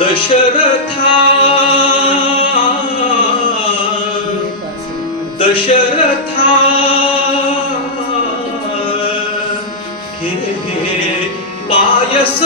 दशरथा। दशरथा। हे पायस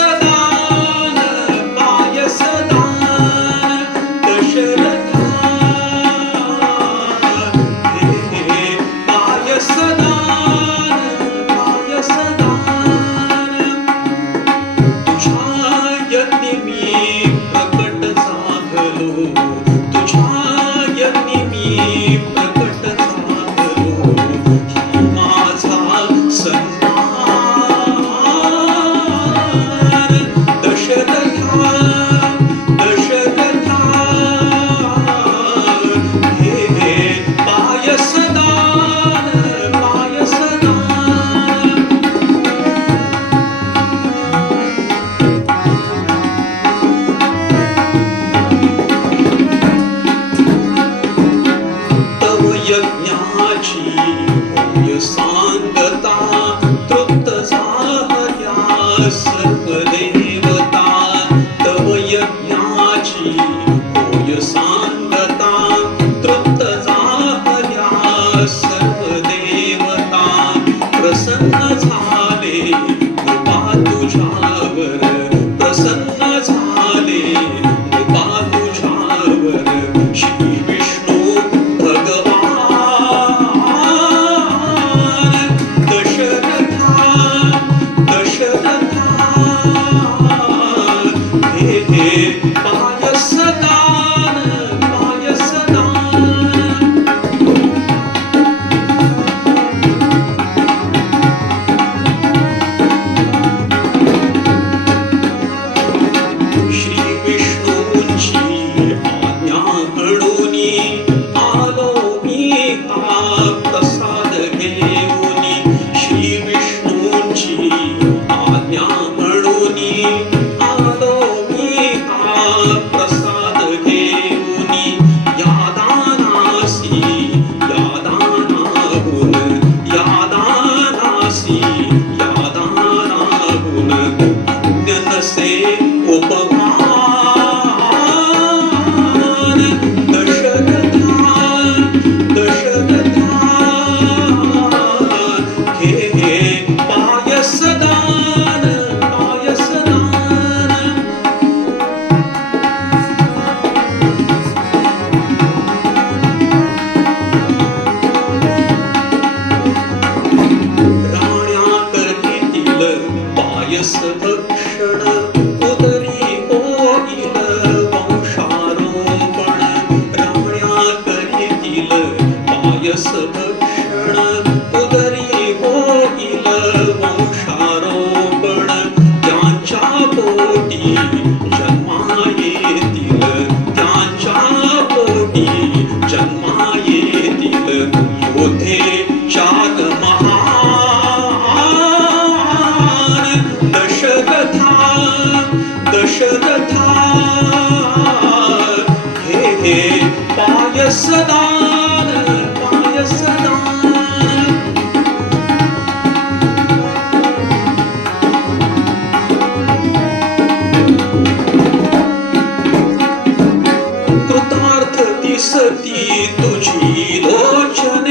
得到。hit você o pão बुद्धे चात महान। दशरथा दशरथा हे हे पाय सदा पाय सदा कृतार्थ तुझी लोचने